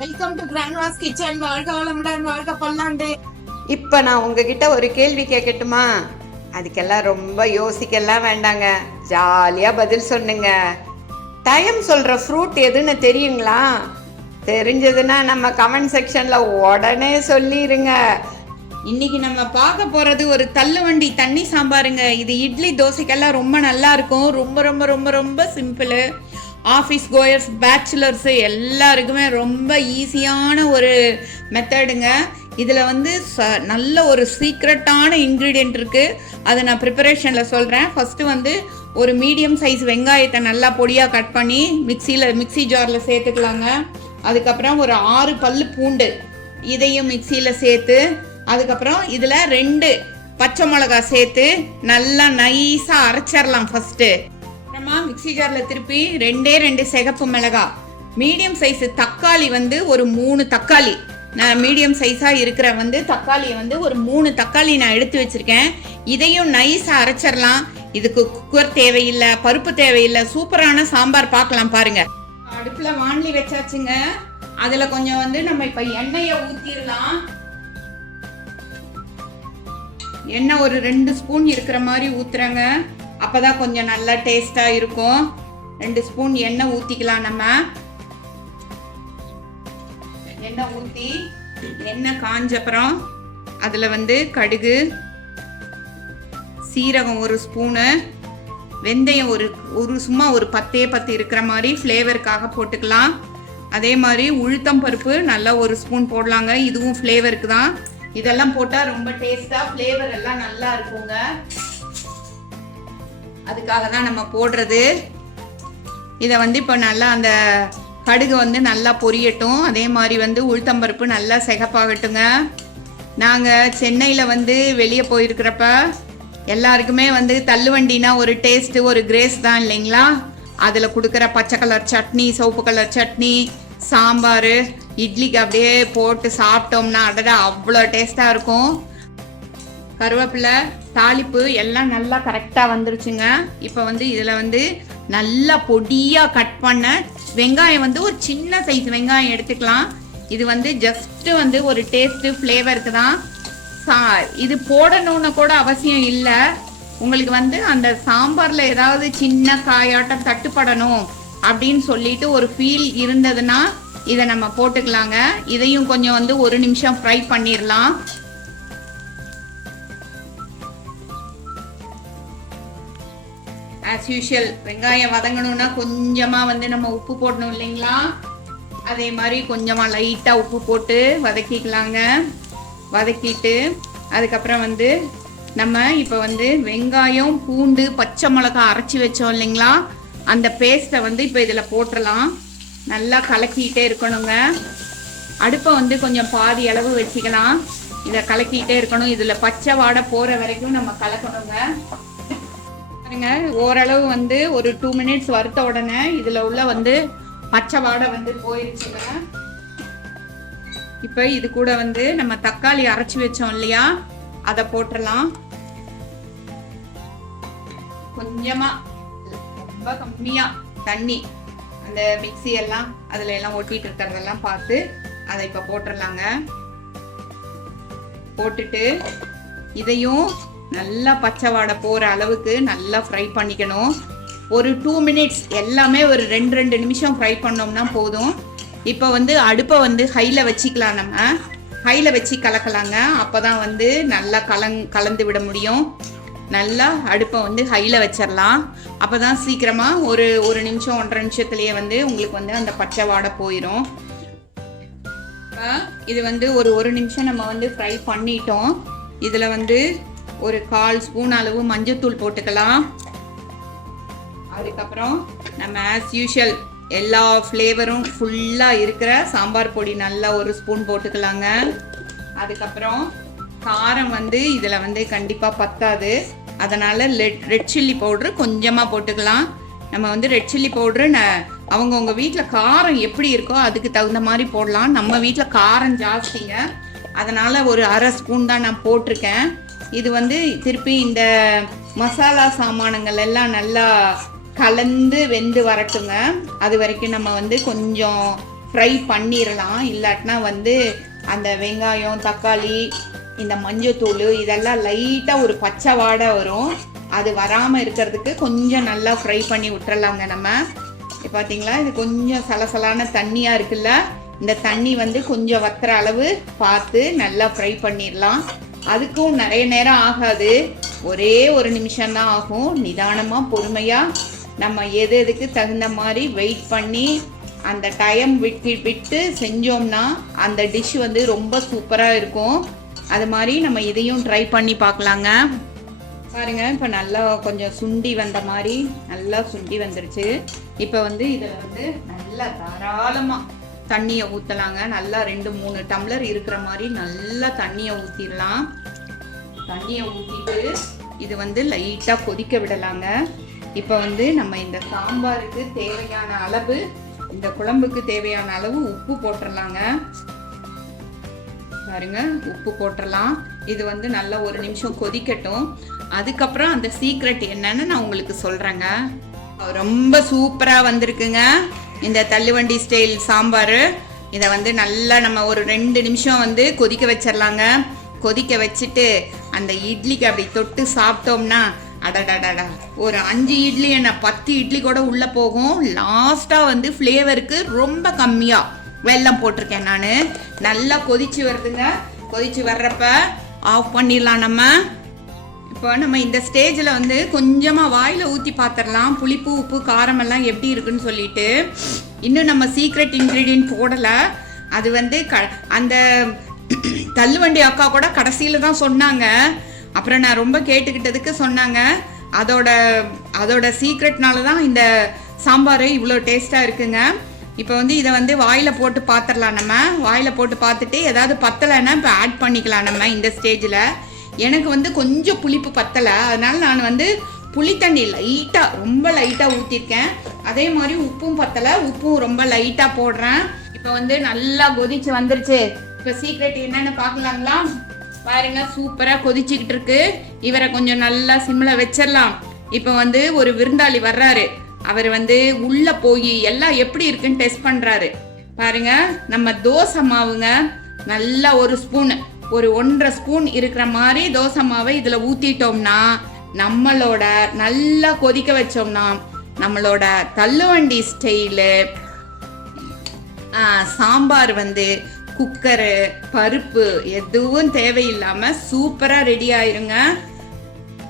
Welcome to கிராண்ட்வாஸ் kitchen. வாழ்க வளமுடன், வாழ்க பல்லாண்டு. இப்போ நான் உங்ககிட்ட ஒரு கேள்வி கேட்கட்டுமா? அதுக்கெல்லாம் ரொம்ப யோசிக்கலாம் வேண்டாங்க, ஜாலியாக பதில் சொன்னுங்க. டைம் சொல்கிற ஃப்ரூட் எதுன்னு தெரியுங்களா? தெரிஞ்சதுன்னா நம்ம கமெண்ட் செக்ஷனில் உடனே சொல்லிடுங்க. இன்னைக்கு நம்ம பார்க்க போறது ஒரு தள்ளுவண்டி தண்ணி சாம்பாருங்க. இது இட்லி தோசைக்கெல்லாம் ரொம்ப நல்லா இருக்கும். ரொம்ப ரொம்ப ரொம்ப ரொம்ப சிம்பிள். ஆஃபீஸ் கோயர்ஸ், பேச்சுலர்ஸு எல்லாருக்குமே ரொம்ப ஈஸியான ஒரு மெத்தடுங்க. இதில் வந்து நல்ல ஒரு சீக்ரெட்டான இன்க்ரீடியன்ட் இருக்குது. அதை நான் ப்ரிப்பரேஷனில் சொல்கிறேன். ஃபஸ்ட்டு வந்து ஒரு மீடியம் சைஸ் வெங்காயத்தை நல்லா பொடியாக கட் பண்ணி மிக்சி ஜாரில் சேர்த்துக்கலாங்க. அதுக்கப்புறம் ஒரு 6 பல்லு பூண்டு, இதையும் மிக்சியில் சேர்த்து, அதுக்கப்புறம் இதில் 2 பச்சை மிளகா சேர்த்து நல்லா நைஸாக அரைச்சிடலாம் ஃபஸ்ட்டு. அப்புறமா மிக்சி ஜாரில் திருப்பி 2 சிகப்பு மிளகா, மீடியம் சைஸு தக்காளி வந்து ஒரு 3 தக்காளி, நான் மீடியம் சைஸாக இருக்கிற வந்து தக்காளியை வந்து ஒரு 3 தக்காளி நான் எடுத்து வச்சுருக்கேன். இதையும் நைஸாக அரைச்சிடலாம். இதுக்கு குக்கர் தேவையில்லை, பருப்பு தேவையில்லை. சூப்பரான சாம்பார் பார்க்கலாம் பாருங்க. அடுப்பில் வாண்லி வச்சாச்சுங்க. அதில் கொஞ்சம் வந்து நம்ம இப்போ எண்ணெயை ஊற்றிடலாம். எண்ணெய் ஒரு 2 ஸ்பூன் இருக்கிற மாதிரி ஊற்றுறேங்க. அப்போ தான் கொஞ்சம் நல்லா டேஸ்ட்டாக இருக்கும். 2 ஸ்பூன் எண்ணெய் ஊற்றிக்கலாம். நம்ம எண்ணெய் ஊற்றி எண்ணெய் காஞ்சப்புறம் அதில் வந்து கடுகு, சீரகம் 1 ஸ்பூனு, வெந்தயம் ஒரு சும்மா ஒரு 10 இருக்கிற மாதிரி ஃப்ளேவருக்காக போட்டுக்கலாம். அதே மாதிரி உளுத்தம் பருப்பு நல்லா 1 ஸ்பூன் போடலாங்க. இதுவும் ஃப்ளேவருக்கு தான். இதெல்லாம் போட்டால் ரொம்ப டேஸ்ட்டாக ஃப்ளேவர் எல்லாம் நல்லா இருக்குங்க. அதுக்காக தான் நம்ம போடுறது. இதை வந்து இப்போ நல்லா அந்த கடுகு வந்து நல்லா பொரியட்டும். அதே மாதிரி வந்து உளுத்தம்பருப்பு நல்லா சிகப்பாகட்டுங்க. நாங்கள் சென்னையில் வந்து வெளியே போயிருக்கிறப்ப எல்லாருக்குமே வந்து தள்ளுவண்டினா ஒரு டேஸ்ட்டு, ஒரு கிரேஸ் தான் இல்லைங்களா? அதில் கொடுக்குற பச்சை கலர் சட்னி, சிவப்பு கலர் சட்னி, சாம்பார், இட்லிக்கு அப்படியே போட்டு சாப்பிட்டோம்னா அடடா அவ்வளோ டேஸ்ட்டாக இருக்கும். கருவேப்பிலை, தாளிப்பு எல்லாம் நல்லா கரெக்டாக வந்துருச்சுங்க. இப்போ வந்து இதில் வந்து நல்லா பொடியாக கட் பண்ண வெங்காயம் வந்து ஒரு சின்ன சைஸ் வெங்காயம் எடுத்துக்கலாம். இது வந்து ஜஸ்ட்டு வந்து ஒரு டேஸ்ட்டு ஃப்ளேவருக்கு தான். இது போடணும்னு கூட அவசியம் இல்லை. உங்களுக்கு வந்து அந்த சாம்பாரில் ஏதாவது சின்ன காயாட்டம் தட்டுப்படணும் அப்படின்னு சொல்லிட்டு ஒரு ஃபீல் இருந்ததுன்னா இதை நம்ம போட்டுக்கலாங்க. இதையும் கொஞ்சம் வந்து 1 நிமிஷம் ஃப்ரை பண்ணிடலாம். ஆஸ் யூஷுவல் வெங்காயம் வதங்கணும்னா கொஞ்சமாக வந்து நம்ம உப்பு போடணும் இல்லைங்களா? அதே மாதிரி கொஞ்சமாக லைட்டாக உப்பு போட்டு வதக்கிக்கலாங்க. வதக்கிட்டு அதுக்கப்புறம் வந்து நம்ம இப்போ வந்து வெங்காயம், பூண்டு, பச்சை மிளகா அரைச்சி வச்சோம் இல்லைங்களா? அந்த பேஸ்ட்டை வந்து இப்போ இதில் போட்டுடலாம். நல்லா கலக்கிட்டே இருக்கணுங்க. அடுப்பை வந்து கொஞ்சம் பாதி அளவு வச்சுக்கலாம். இதை கலக்கிட்டே இருக்கணும். இதில் பச்சை வாடை போகிற வரைக்கும் நம்ம கலக்கணுங்க. பாருங்க, ஓரளவு வந்து ஒரு 2 மினிட்ஸ் வறுத்த உடனே இதில் உள்ள வந்து பச்சை வாடை வந்து போயிடுச்சுங்க. இப்போ இது கூட வந்து நம்ம தக்காளி அரைச்சி வச்சோம் இல்லையா, அதை போட்டுடலாம். கொஞ்சமா, ரொம்ப கம்மியா தண்ணி, அந்த மிக்ஸி எல்லாம் அதுல எல்லாம் ஒட்டிட்டு இருக்கிறதெல்லாம் பார்த்து அதை இப்போ போட்டுடலாங்க. போட்டுட்டு இதையும் நல்லா பச்சை வாடை போகிற அளவுக்கு நல்லா ஃப்ரை பண்ணிக்கணும். ஒரு 2 மினிட்ஸ், எல்லாமே ஒரு 2 நிமிஷம் ஃப்ரை பண்ணோம்னா போதும். இப்போ வந்து அடுப்பை வந்து ஹையில் வச்சுக்கலாம். நம்ம ஹையில் வச்சு கலக்கலாங்க. அப்போ தான் வந்து நல்லா கலந்து விட முடியும். நல்லா அடுப்பை வந்து ஹையில் வச்சிடலாம். அப்போ தான் சீக்கிரமாக ஒரு நிமிஷம் 1.5 நிமிஷத்துலேயே வந்து உங்களுக்கு வந்து அந்த பச்சை வாடை போயிடும். இது வந்து ஒரு நிமிஷம் நம்ம வந்து ஃப்ரை பண்ணிட்டோம். இதில் வந்து ஒரு 1/4 ஸ்பூன் அளவு மஞ்சத்தூள் போட்டுக்கலாம். அதுக்கப்புறம் நம்ம ஆஸ் யூஷுவல் எல்லா ஃப்ளேவரும் ஃபுல்லாக இருக்கிற சாம்பார் பொடி நல்லா 1 ஸ்பூன் போட்டுக்கலாங்க. அதுக்கப்புறம் காரம் வந்து இதில் வந்து கண்டிப்பாக பத்தாது. அதனால் ரெட் சில்லி பவுட்ரு கொஞ்சமாக போட்டுக்கலாம். நம்ம வந்து ரெட் சில்லி பவுட்ரு அவங்கவுங்க வீட்டில் காரம் எப்படி இருக்கோ அதுக்கு தகுந்த மாதிரி போடலாம். நம்ம வீட்டில் காரம் ஜாஸ்திங்க, அதனால் ஒரு 1/2 ஸ்பூன் தான் நான் போட்டிருக்கேன். இது வந்து திருப்பி இந்த மசாலா சாமானங்கள் எல்லாம் நல்லா கலந்து வெந்து வரட்டுங்க. அது வரைக்கும் நம்ம வந்து கொஞ்சம் ஃப்ரை பண்ணிடலாம். இல்லாட்டினா வந்து அந்த வெங்காயம், தக்காளி, இந்த மஞ்சத்தூள் இதெல்லாம் லைட்டாக ஒரு பச்சை வாடை வரும். அது வராமல் இருக்கிறதுக்கு கொஞ்சம் நல்லா ஃப்ரை பண்ணி விட்டுறலாங்க நம்ம. பார்த்தீங்களா, இது கொஞ்சம் சலசலான தண்ணியாக இருக்குல்ல, இந்த தண்ணி வந்து கொஞ்சம் வத்துற அளவு பார்த்து நல்லா ஃப்ரை பண்ணிடலாம். அதுக்கும் நிறைய நேரம் ஆகாது, ஒரே ஒரு நிமிஷம்தான் ஆகும். நிதானமாக பொறுமையாக நம்ம எதுக்கு தகுந்த மாதிரி வெயிட் பண்ணி அந்த டைம் விட்டு செஞ்சோம்னா அந்த டிஷ் வந்து ரொம்ப சூப்பராக இருக்கும். அது மாதிரி நம்ம இதையும் ட்ரை பண்ணி பார்க்கலாங்க. பாருங்க, இப்போ நல்லா கொஞ்சம் சுண்டி வந்த மாதிரி நல்லா சுண்டி வந்துருச்சு. இப்போ வந்து இதில் வந்து நல்லா தாராளமாக தண்ணியை ஊற்றலாங்க. நல்லா 2-3 டம்ளர் இருக்கிற மாதிரி நல்லா தண்ணியை ஊற்றிடலாம். தண்ணியை ஊற்றிட்டு இது வந்து லைட்டாக கொதிக்க விடலாங்க. இப்போ வந்து நம்ம இந்த சாம்பாருக்கு தேவையான அளவு, இந்த குழம்புக்கு தேவையான அளவு உப்பு போட்டுடலாங்க. பாருங்க, உப்பு போட்டுடலாம். இது வந்து நல்லா ஒரு நிமிஷம் கொதிக்கட்டும். அதுக்கப்புறம் அந்த சீக்ரெட் என்னன்னு நான் உங்களுக்கு சொல்கிறேங்க. ரொம்ப சூப்பராக வந்திருக்குங்க இந்த தள்ளுவண்டி ஸ்டைல் சாம்பார். இதை வந்து நல்லா நம்ம ஒரு 2 நிமிஷம் வந்து கொதிக்க வச்சிடலாங்க. கொதிக்க வச்சுட்டு அந்த இட்லிக்கு அப்படி தொட்டு சாப்பிட்டோம்னா அடடடடா, ஒரு 5 இட்லி என்ன 10 இட்லி கூட உள்ளே போகும். லாஸ்ட்டாக வந்து ஃப்ளேவருக்கு ரொம்ப கம்மியாக வெல்லம் போட்டிருக்கேன் நான். நல்லா கொதிச்சு வருதுங்க. கொதிச்சு வர்றப்ப ஆஃப் பண்ணிடலாம் நம்ம. இப்போ நம்ம இந்த ஸ்டேஜில் வந்து கொஞ்சமாக வாயில் ஊற்றி பார்த்துடலாம், புளிப்பு, உப்பு, காரமெல்லாம் எப்படி இருக்குன்னு சொல்லிட்டு. இன்னும் நம்ம சீக்ரெட் இன்க்ரீடியன்ட் போடலை. அது வந்து அந்த தள்ளுவண்டி அக்கா கூட கடைசியில் தான் சொன்னாங்க. அப்புறம் நான் ரொம்ப கேட்டுக்கிட்டதுக்கு சொன்னாங்க, அதோட சீக்ரெட்னால தான் இந்த சாம்பார் இவ்வளோ டேஸ்ட்டாக இருக்குங்க. இப்போ வந்து இதை வந்து வாயில் போட்டு பார்த்துடலாம் நம்ம. வாயில் போட்டு பார்த்துட்டு ஏதாவது பத்தலைன்னா இப்போ ஆட் பண்ணிக்கலாம் நம்ம இந்த ஸ்டேஜில். எனக்கு வந்து கொஞ்சம் புளிப்பு பத்தலை, அதனால நான் வந்து புளித்தண்ணி லைட்டாக, ரொம்ப லைட்டாக ஊற்றிருக்கேன். அதே மாதிரி உப்பும் பத்தலை, உப்பும் ரொம்ப லைட்டாக போடுறேன். இப்போ வந்து நல்லா கொதிச்சு வந்துருச்சு. இப்போ சீக்ரெட் என்னென்னு பார்க்கலாங்களா? பாருங்க, சூப்பராக கொதிச்சுக்கிட்டு இருக்கு. இவரை கொஞ்சம் நல்லா சிம்மில் வச்சிடலாம். இப்போ வந்து ஒரு விருந்தாளி வர்றாரு. அவர் வந்து உள்ளே போய் எல்லாம் எப்படி இருக்குன்னு டெஸ்ட் பண்ணுறாரு. பாருங்க, நம்ம தோசை மாவுங்க நல்லா ஒரு ஸ்பூன், ஒரு 1.5 ஸ்பூன் இருக்கிற மாதிரி தோசை மாவை இதில் ஊற்றிட்டோம்னா, நம்மளோட நல்லா கொதிக்க வச்சோம்னா நம்மளோட தள்ளுவண்டி ஸ்டைலு சாம்பார் வந்து குக்கரு, பருப்பு எதுவும் தேவையில்லாமல் சூப்பராக ரெடி ஆயிருங்க.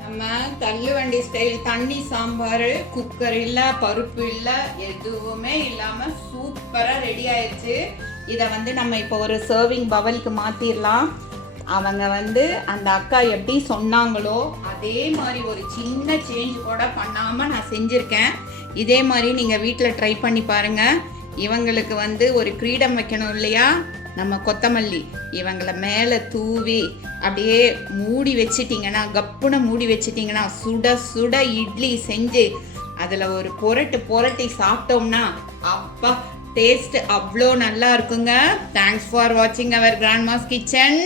நம்ம தள்ளுவண்டி ஸ்டைல் தண்ணி சாம்பார், குக்கர் இல்லை, பருப்பு இல்லை, எதுவுமே இல்லாமல் சூப்பராக ரெடி ஆயிடுச்சு. இதை வந்து நம்ம இப்போ ஒரு சர்விங் பவலுக்கு மாற்றிடலாம். அவங்க வந்து அந்த அக்கா எப்படி சொன்னாங்களோ அதே மாதிரி ஒரு சின்ன சேஞ்ச் கூட பண்ணாமல் நான் செஞ்சுருக்கேன். இதே மாதிரி நீங்கள் வீட்டில் ட்ரை பண்ணி பாருங்கள். இவங்களுக்கு வந்து ஒரு கிரீடம் வைக்கணும் இல்லையா, நம்ம கொத்தமல்லி இவங்களை மேலே தூவி அப்படியே மூடி வச்சிட்டிங்கன்னா, கப்புன்னு மூடி வச்சிட்டிங்கன்னா, சுட சுட இட்லி செஞ்சு அதில் ஒரு புரட்டி சாப்பிட்டோம்னா அப்பா டேஸ்ட் அவ்வளோ நல்லா இருக்குங்க. தேங்க்ஸ் ஃபார் வாட்சிங் அவர் கிராண்ட்மாஸ் கிச்சன்.